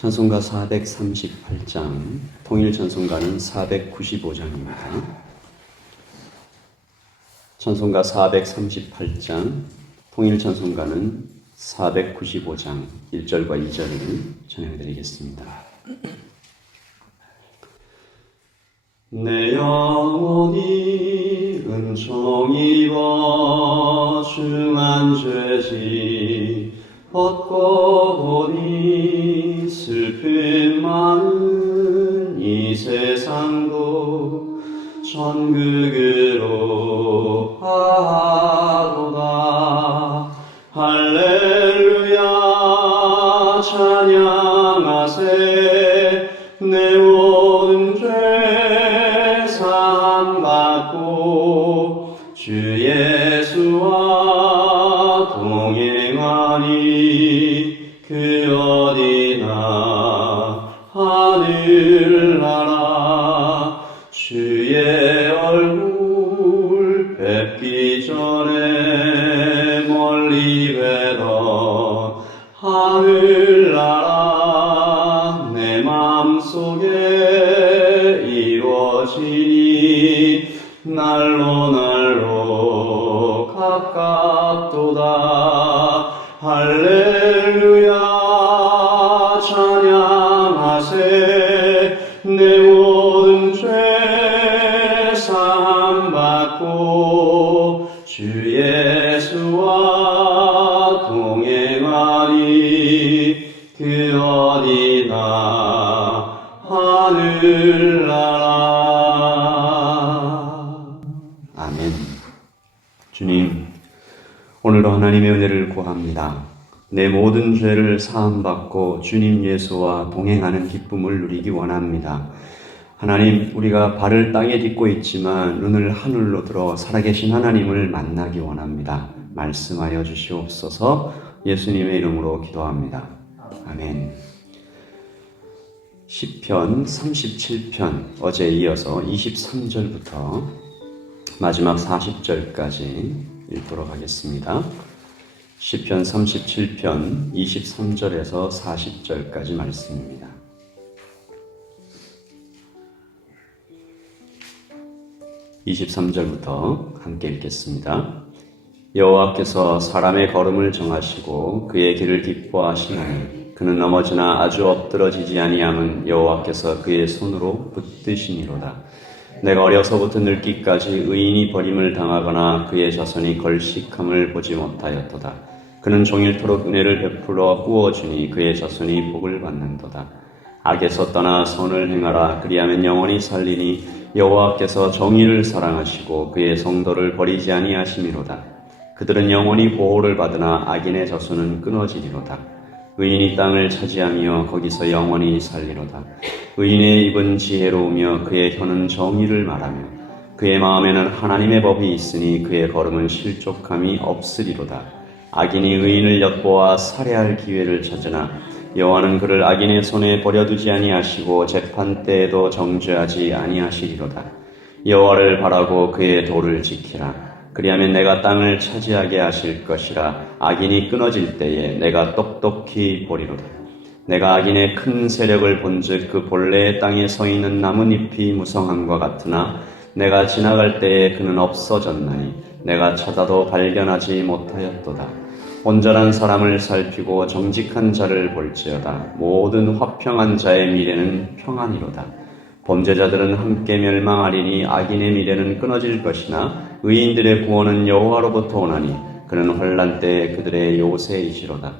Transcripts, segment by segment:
찬송가 438장, 통일 찬송가는 495장입니다. 찬송가 438장, 통일 찬송가는 495장 1절과 2절을 전해드리겠습니다. 내 영혼이 은총 입어 중한 죄지 벗고 보니 슬픔 많은 이 세상도 천국으로 하도다. 할렐루야 찬양하세. 내 모든 죄 사함받고 주 예수와 동행하니 그 어디나 하늘나라. 주의 얼굴 뵙기 전에 멀리 뵈던 하늘나라 내 맘속에 이루어지니 날로 가깝도다. 할렐루야 찬양하세. 내 모든 죄 사함받고 주 예수와 동행하니 그 어디나 하늘나라. 아멘. 주님, 오늘도 하나님의 은혜를 구합니다. 내 모든 죄를 사함받고 주님 예수와 동행하는 기쁨을 누리기 원합니다. 하나님, 우리가 발을 땅에 딛고 있지만 눈을 하늘로 들어 살아계신 하나님을 만나기 원합니다. 말씀하여 주시옵소서. 예수님의 이름으로 기도합니다. 아멘. 시편 37편 어제 이어서 23절부터 마지막 40절까지 읽도록 하겠습니다. 시편 37편 23절에서 40절까지 말씀입니다. (23절부터) 함께 읽겠습니다. 여호와께서 사람의 걸음을 정하시고 그의 길을 기뻐하시나니 그는 넘어지나 아주 엎드러지지 아니함은 여호와께서 그의 손으로 붙드시니로다. 내가 어려서부터 늙기까지 의인이 버림을 당하거나 그의 자손이 걸식함을 보지 못하였도다. 그는 종일토록 은혜를 베풀어 구워주니 그의 자손이 복을 받는도다. 악에서 떠나 선을 행하라. 그리하면 영원히 살리니 여호와께서 정의를 사랑하시고 그의 성도를 버리지 아니하시미로다. 그들은 영원히 보호를 받으나 악인의 자손은 끊어지리로다. 의인이 땅을 차지하며 거기서 영원히 살리로다. 의인의 입은 지혜로우며 그의 혀는 정의를 말하며 그의 마음에는 하나님의 법이 있으니 그의 걸음은 실족함이 없으리로다. 악인이 의인을 엿보아 살해할 기회를 찾으나 여호와는 그를 악인의 손에 버려두지 아니하시고 재판 때에도 정죄하지 아니하시리로다. 여호와를 바라고 그의 도를 지키라. 그리하면 내가 땅을 차지하게 하실 것이라. 악인이 끊어질 때에 내가 똑똑히 보리로다. 내가 악인의 큰 세력을 본즉 그 본래의 땅에 서 있는 나뭇잎이 무성함과 같으나 내가 지나갈 때에 그는 없어졌나니 내가 찾아도 발견하지 못하였도다. 온전한 사람을 살피고 정직한 자를 볼지어다. 모든 화평한 자의 미래는 평안이로다. 범죄자들은 함께 멸망하리니 악인의 미래는 끊어질 것이나 의인들의 구원은 여호와로부터 오나니 그는 환난 때에 그들의 요새이시로다.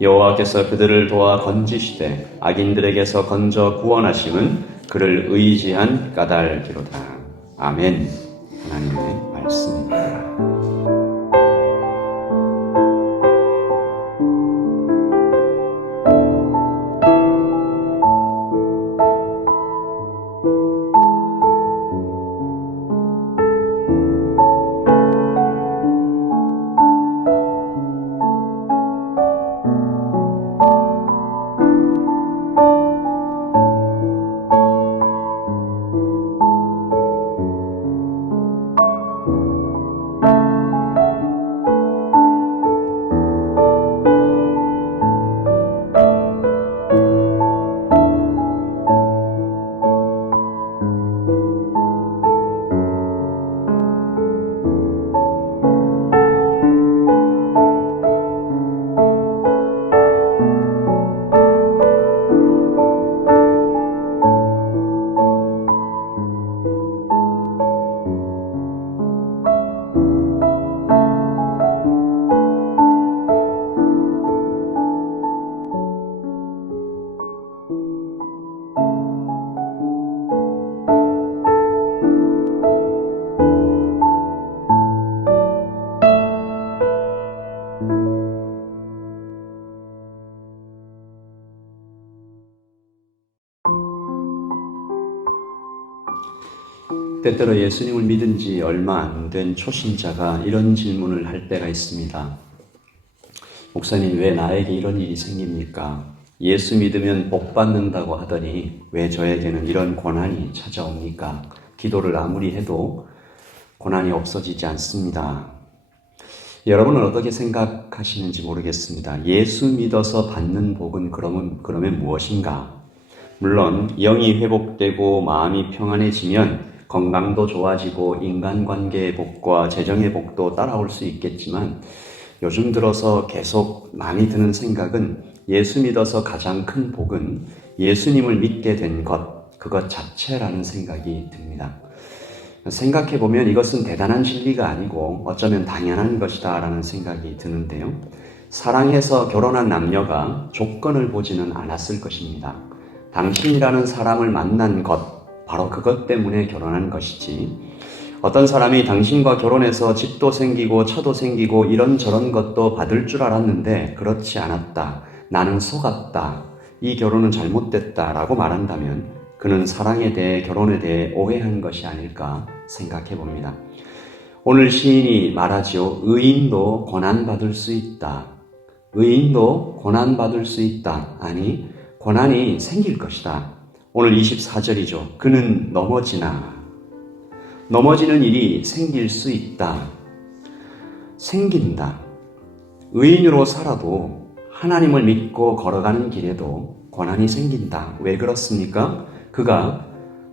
여호와께서 그들을 도와 건지시되 악인들에게서 건져 구원하심은 그를 의지한 까닭이로다. 아멘. 하나님의 말씀입니다. 때때로 예수님을 믿은 지 얼마 안 된 초신자가 이런 질문을 할 때가 있습니다. 목사님, 왜 나에게 이런 일이 생깁니까? 예수 믿으면 복 받는다고 하더니 왜 저에게는 이런 고난이 찾아옵니까? 기도를 아무리 해도 고난이 없어지지 않습니다. 여러분은 어떻게 생각하시는지 모르겠습니다. 예수 믿어서 받는 복은 그러면 무엇인가? 물론 영이 회복되고 마음이 평안해지면 건강도 좋아지고 인간관계의 복과 재정의 복도 따라올 수 있겠지만 요즘 들어서 계속 많이 드는 생각은 예수 믿어서 가장 큰 복은 예수님을 믿게 된 그것 자체라는 생각이 듭니다. 생각해보면 이것은 대단한 진리가 아니고 어쩌면 당연한 것이다 라는 생각이 드는데요. 사랑해서 결혼한 남녀가 조건을 보지는 않았을 것입니다. 당신이라는 사람을 만난 것, 바로 그것 때문에 결혼한 것이지, 어떤 사람이 당신과 결혼해서 집도 생기고 차도 생기고 이런저런 것도 받을 줄 알았는데 그렇지 않았다, 나는 속았다, 이 결혼은 잘못됐다 라고 말한다면 그는 사랑에 대해, 결혼에 대해 오해한 것이 아닐까 생각해 봅니다. 오늘 시인이 말하죠. 의인도 고난받을 수 있다. 의인도 고난받을 수 있다. 아니, 고난이 생길 것이다. 오늘 24절이죠. 그는 넘어지는 일이 생길 수 있다. 생긴다. 의인으로 살아도 하나님을 믿고 걸어가는 길에도 고난이 생긴다. 왜 그렇습니까? 그가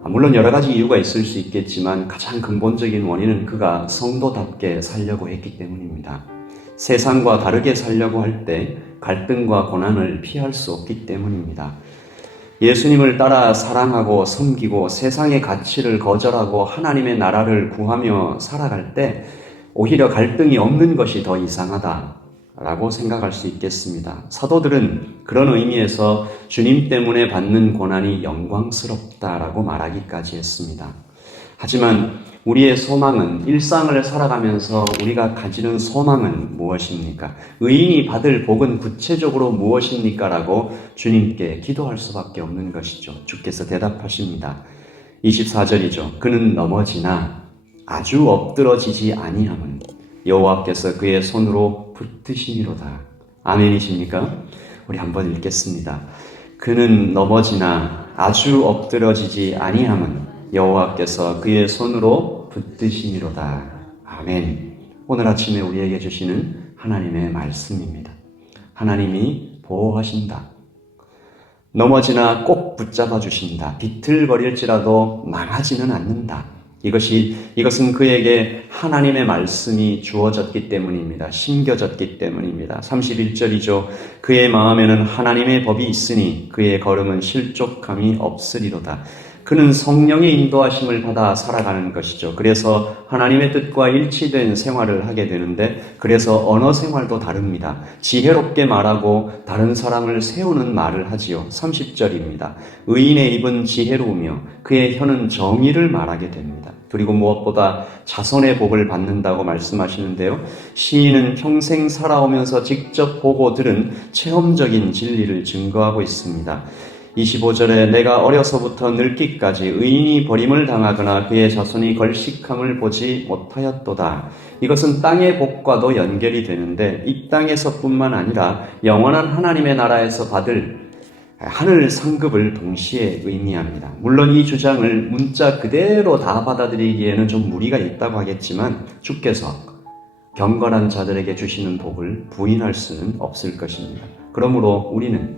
물론 여러 가지 이유가 있을 수 있겠지만 가장 근본적인 원인은 그가 성도답게 살려고 했기 때문입니다. 세상과 다르게 살려고 할 때 갈등과 고난을 피할 수 없기 때문입니다. 예수님을 따라 사랑하고 섬기고 세상의 가치를 거절하고 하나님의 나라를 구하며 살아갈 때 오히려 갈등이 없는 것이 더 이상하다라고 생각할 수 있겠습니다. 사도들은 그런 의미에서 주님 때문에 받는 고난이 영광스럽다라고 말하기까지 했습니다. 하지만 우리의 소망은, 일상을 살아가면서 우리가 가지는 소망은 무엇입니까? 의인이 받을 복은 구체적으로 무엇입니까? 라고 주님께 기도할 수밖에 없는 것이죠. 주께서 대답하십니다. 24절이죠. 그는 넘어지나 아주 엎드러지지 아니함은 여호와께서 그의 손으로 붙드시미로다. 아멘이십니까? 우리 한번 읽겠습니다. 그는 넘어지나 아주 엎드러지지 아니함은 여호와께서 그의 손으로 붙드시미로다. 아멘. 오늘 아침에 우리에게 주시는 하나님의 말씀입니다. 하나님이 보호하신다. 넘어지나 꼭 붙잡아 주신다. 비틀거릴지라도 망하지는 않는다. 이것은 그에게 하나님의 말씀이 주어졌기 때문입니다. 심겨졌기 때문입니다. 31절이죠. 그의 마음에는 하나님의 법이 있으니 그의 걸음은 실족함이 없으리로다. 그는 성령의 인도하심을 받아 살아가는 것이죠. 그래서 하나님의 뜻과 일치된 생활을 하게 되는데, 그래서 언어 생활도 다릅니다. 지혜롭게 말하고 다른 사람을 세우는 말을 하지요. 30절입니다. 의인의 입은 지혜로우며 그의 혀는 정의를 말하게 됩니다. 그리고 무엇보다 자손의 복을 받는다고 말씀하시는데요. 시인은 평생 살아오면서 직접 보고 들은 체험적인 진리를 증거하고 있습니다. 25절에 내가 어려서부터 늙기까지 의인이 버림을 당하거나 그의 자손이 걸식함을 보지 못하였도다. 이것은 땅의 복과도 연결이 되는데 이 땅에서뿐만 아니라 영원한 하나님의 나라에서 받을 하늘 상급을 동시에 의미합니다. 물론 이 주장을 문자 그대로 다 받아들이기에는 좀 무리가 있다고 하겠지만 주께서 경건한 자들에게 주시는 복을 부인할 수는 없을 것입니다. 그러므로 우리는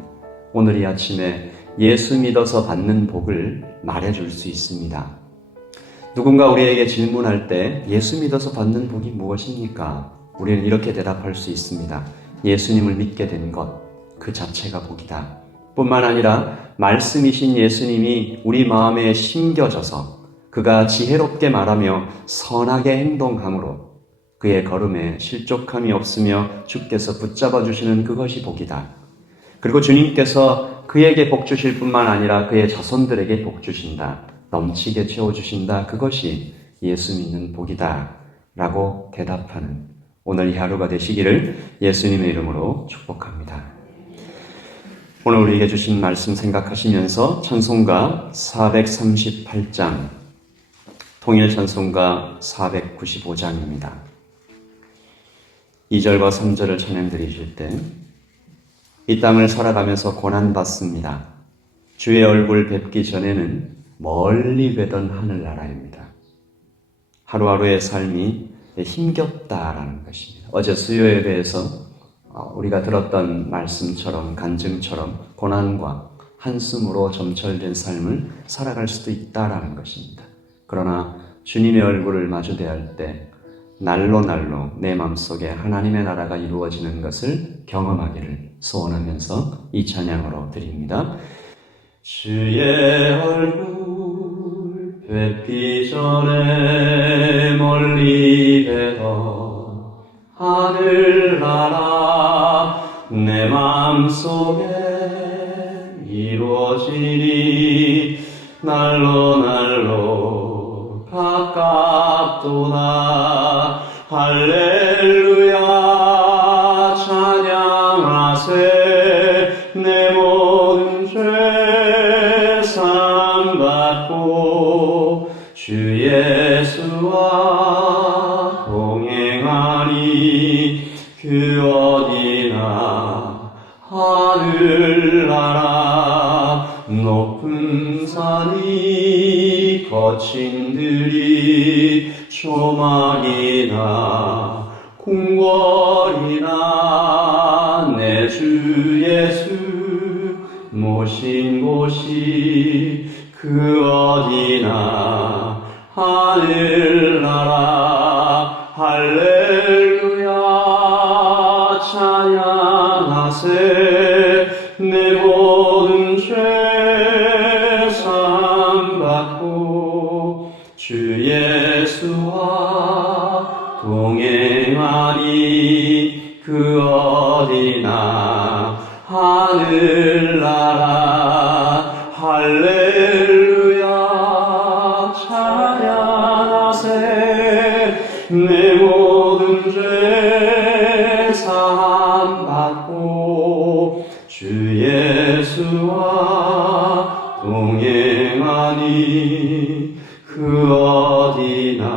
오늘 이 아침에 예수 믿어서 받는 복을 말해줄 수 있습니다. 누군가 우리에게 질문할 때 예수 믿어서 받는 복이 무엇입니까? 우리는 이렇게 대답할 수 있습니다. 예수님을 믿게 된 것, 그 자체가 복이다. 뿐만 아니라 말씀이신 예수님이 우리 마음에 심겨져서 그가 지혜롭게 말하며 선하게 행동함으로 그의 걸음에 실족함이 없으며 주께서 붙잡아 주시는 그것이 복이다. 그리고 주님께서 그에게 복 주실 뿐만 아니라 그의 자손들에게 복 주신다. 넘치게 채워주신다. 그것이 예수 믿는 복이다. 라고 대답하는 오늘 이 하루가 되시기를 예수님의 이름으로 축복합니다. 오늘 우리에게 주신 말씀 생각하시면서 찬송가 438장 통일찬송가 495장입니다. 2절과 3절을 찬양 드리실 때 이 땅을 살아가면서 고난받습니다. 주의 얼굴 뵙기 전에는 멀리 뵈던 하늘나라입니다. 하루하루의 삶이 힘겹다라는 것입니다. 어제 수요예배에서 우리가 들었던 말씀처럼 간증처럼 고난과 한숨으로 점철된 삶을 살아갈 수도 있다라는 것입니다. 그러나 주님의 얼굴을 마주 대할 때 날로 내 마음속에 하나님의 나라가 이루어지는 것을 경험하기를 소원하면서 이 찬양으로 드립니다. 주의 얼굴 뵙기 전에 멀리 뵈던 하늘나라 내 마음속에 이루어지니 날로 가깝도다. 할렐루야 찬양하세. 내 모든 죄 사함받고 주 예수와 동행하니 그 어디나 하늘나라 높은 산이 거친 들이 조막이나 궁궐이나 내 주 예수 모신 곳이 그 어디나 하늘나라. 할렐루야 찬양하세. 내 모든 죄 사함받고 주 예수와 동행하니 그 어디나 하늘나라. 할렐루야 찬양하세. 내 모든 죄 사함받고 주 예수와 동행하니 그 어디나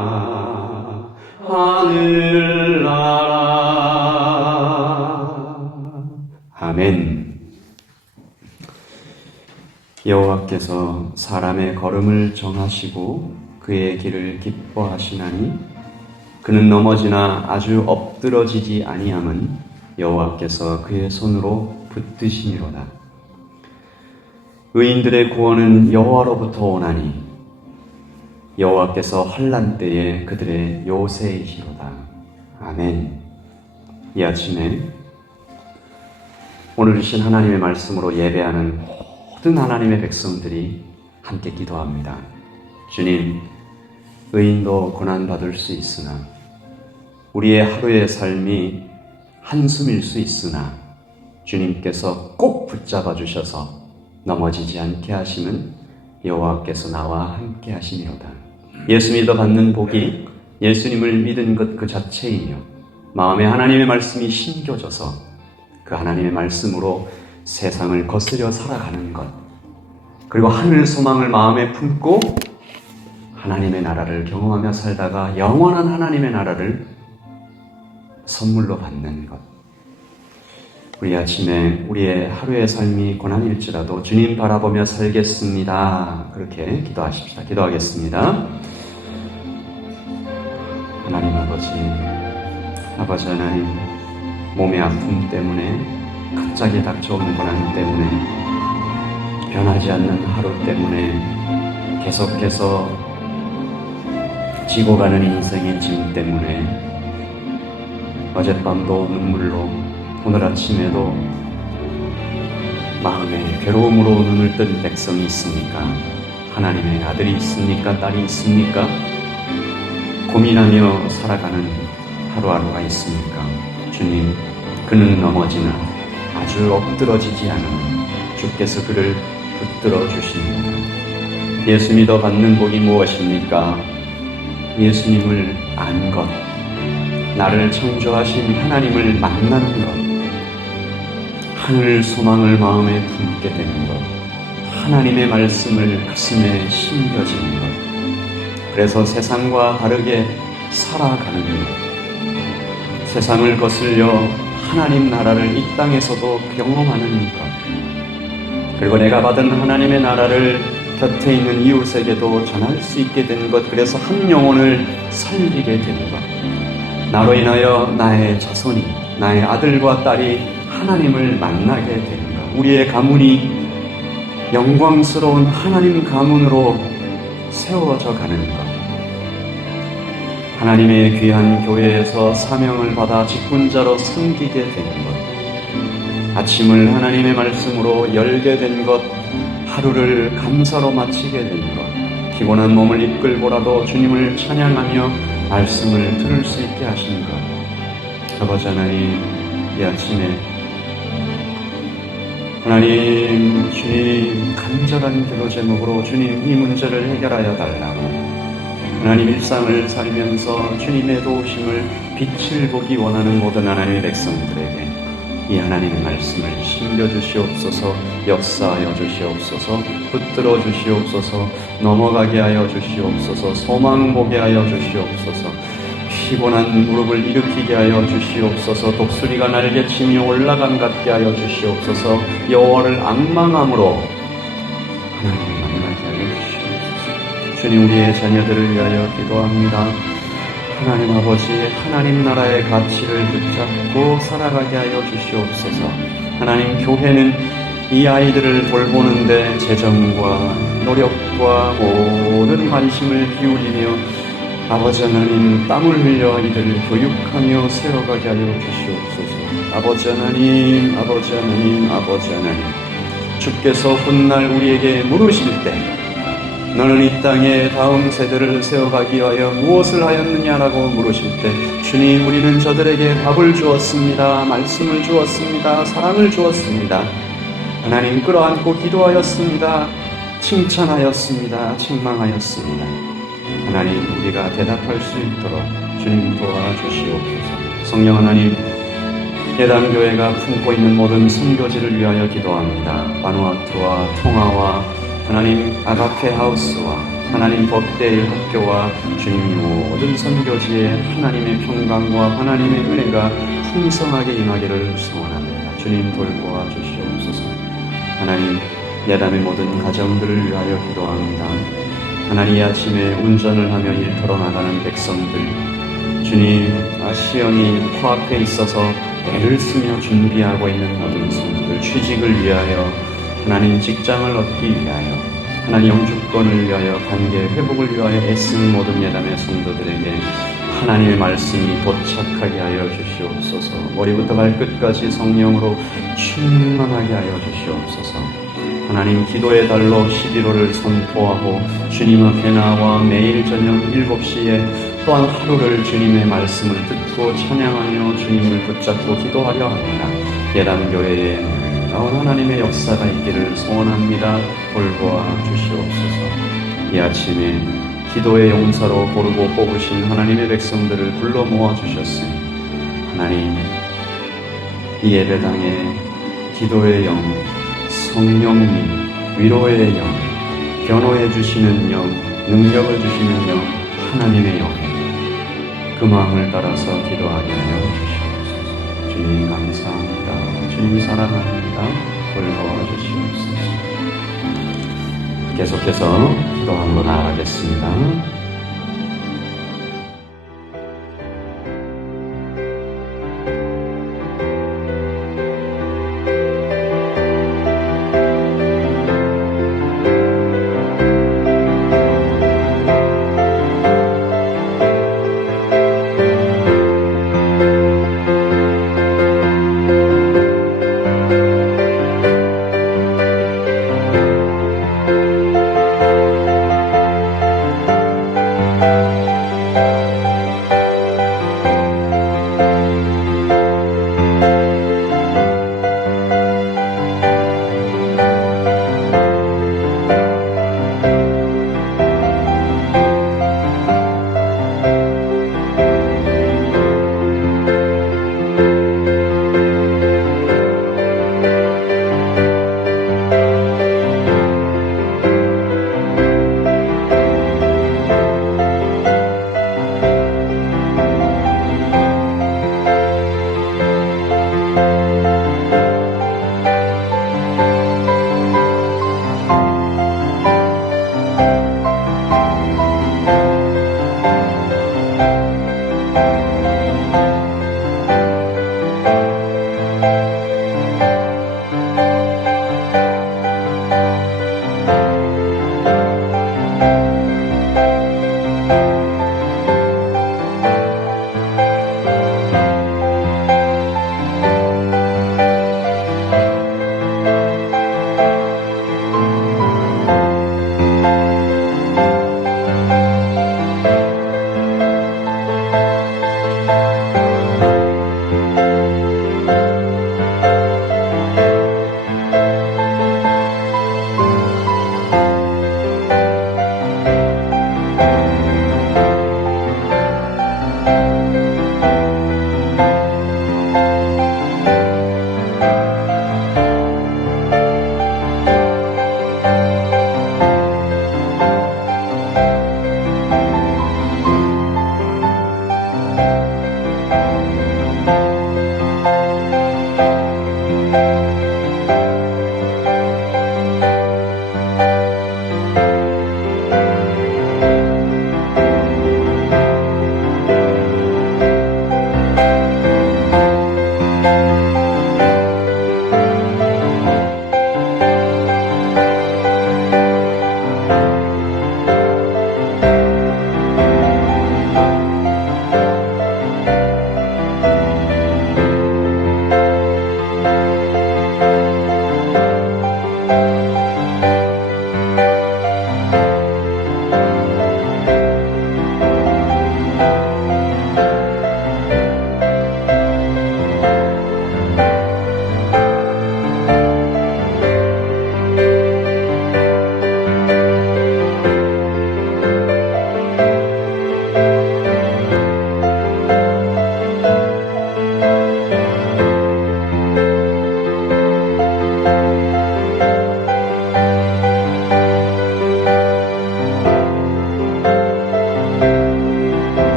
하늘나라. 아멘. 여호와께서 사람의 걸음을 정하시고 그의 길을 기뻐하시나니 그는 넘어지나 아주 엎드러지지 아니함은 여호와께서 그의 손으로 붙드시니로다. 의인들의 구원은 여호와로부터 오나니 여호와께서 환난 때에 그들의 요새이시로다. 아멘. 이 아침에 오늘 주신 하나님의 말씀으로 예배하는 모든 하나님의 백성들이 함께 기도합니다. 주님, 의인도 고난받을 수 있으나 우리의 하루의 삶이 한숨일 수 있으나 주님께서 꼭 붙잡아 주셔서 넘어지지 않게 하시는 여호와께서 나와 함께 하시니로다. 예수 믿어 받는 복이 예수님을 믿은 것 그 자체이며 마음에 하나님의 말씀이 심겨져서 그 하나님의 말씀으로 세상을 거스려 살아가는 것, 그리고 하늘 소망을 마음에 품고 하나님의 나라를 경험하며 살다가 영원한 하나님의 나라를 선물로 받는 것. 우리 아침에 우리의 하루의 삶이 고난일지라도 주님 바라보며 살겠습니다. 그렇게 기도하십시다. 기도하겠습니다. 하나님 아버지 하나님, 몸의 아픔 때문에 갑자기 닥쳐오는 고난 때문에 변하지 않는 하루 때문에 계속해서 지고 가는 인생의 짐 때문에 어젯밤도 눈물로 오늘 아침에도 마음에 괴로움으로 눈을 뜬 백성이 있습니까? 하나님의 아들이 있습니까? 딸이 있습니까? 고민하며 살아가는 하루하루가 있습니까? 주님, 그는 넘어지나 아주 엎드러지지 않으면 주께서 그를 붙들어 주십니다. 예수 믿어 받는 복이 무엇입니까? 예수님을 안 것, 나를 창조하신 하나님을 만난 것, 하늘 소망을 마음에 품게 되는 것, 하나님의 말씀을 가슴에 심겨지는 것, 그래서 세상과 다르게 살아가는 것, 세상을 거슬려 하나님 나라를 이 땅에서도 경험하는 것, 그리고 내가 받은 하나님의 나라를 곁에 있는 이웃에게도 전할 수 있게 된 것, 그래서 한 영혼을 살리게 된 것, 나로 인하여 나의 자손이, 나의 아들과 딸이 하나님을 만나게 된 것, 우리의 가문이 영광스러운 하나님 가문으로 세워져 가는 것, 하나님의 귀한 교회에서 사명을 받아 직분자로 섬기게 된 것, 아침을 하나님의 말씀으로 열게 된 것, 하루를 감사로 마치게 된 것, 피곤한 몸을 이끌고라도 주님을 찬양하며 말씀을 들을 수 있게 하신 것, 아버지 하나님, 이 아침에 하나님, 주님 간절한 기도 제목으로 주님 이 문제를 해결하여 달라고, 하나님 일상을 살면서 주님의 도우심을 빛을 보기 원하는 모든 하나님의 백성들에게 이 하나님의 말씀을 심겨주시옵소서, 역사하여 주시옵소서, 붙들어 주시옵소서, 넘어가게 하여 주시옵소서, 소망 보게 하여 주시옵소서, 피곤한 무릎을 일으키게 하여 주시옵소서, 독수리가 날개치며 올라감 같게 하여 주시옵소서, 여호와를 앙망함으로 하나님을 만나게 하여 주시옵소서. 주님, 우리의 자녀들을 위하여 기도합니다. 하나님 아버지, 하나님 나라의 가치를 붙잡고 살아가게 하여 주시옵소서. 하나님, 교회는 이 아이들을 돌보는데 재정과 노력과 모든 관심을 기울이며 아버지 하나님, 땀을 흘려 이들을 교육하며 세워가게 하여 주시옵소서. 아버지 하나님, 아버지 하나님, 아버지 하나님, 주께서 훗날 우리에게 물으실 때 너는 이 땅에 다음 세대를 세워가기 위하여 무엇을 하였느냐라고 물으실 때, 주님, 우리는 저들에게 밥을 주었습니다, 말씀을 주었습니다, 사랑을 주었습니다, 하나님 끌어안고 기도하였습니다, 칭찬하였습니다, 책망하였습니다. 하나님, 우리가 대답할 수 있도록 주님 도와주시옵소서. 성령 하나님, 예담교회가 품고 있는 모든 선교지를 위하여 기도합니다. 바누아투와 통화와 하나님 아가페 하우스와 하나님 법대일 학교와 주님 모든 선교지에 하나님의 평강과 하나님의 은혜가 풍성하게 임하기를 소원합니다. 주님 돌보아 주시옵소서. 하나님, 예담의 모든 가정들을 위하여 기도합니다. 하나님, 이 아침에 운전을 하며 일터로 나가는 백성들, 주님, 시험이 코앞에 있어서 애를 쓰며 준비하고 있는 모든 성도들, 취직을 위하여, 하나님 직장을 얻기 위하여, 하나님 영주권을 위하여, 관계 회복을 위하여 애쓰는 모든 예담의 성도들에게 하나님의 말씀이 도착하게 하여 주시옵소서. 머리부터 발끝까지 성령으로 충만하게 하여 주시옵소서. 하나님, 기도의 달로 11호를 선포하고 주님 앞에 나와 매일 저녁 7시에 또한 하루를 주님의 말씀을 듣고 찬양하며 주님을 붙잡고 기도하려 합니다. 예담교회에 놀라운 하나님의 역사가 있기를 소원합니다. 돌보아 주시옵소서. 이 아침에 기도의 용사로 고르고 뽑으신 하나님의 백성들을 불러 모아 주셨으니 하나님, 이 예배당에 기도의 영, 성령님, 위로의 영, 변호해 주시는 영, 능력을 주시는 영, 하나님의 영, 그 마음을 따라서 기도하게 하여 주시옵소서. 주님 감사합니다. 주님 사랑합니다. 돌보아 주시옵소서. 계속해서 기도함으로 나아가겠습니다.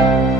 아멘.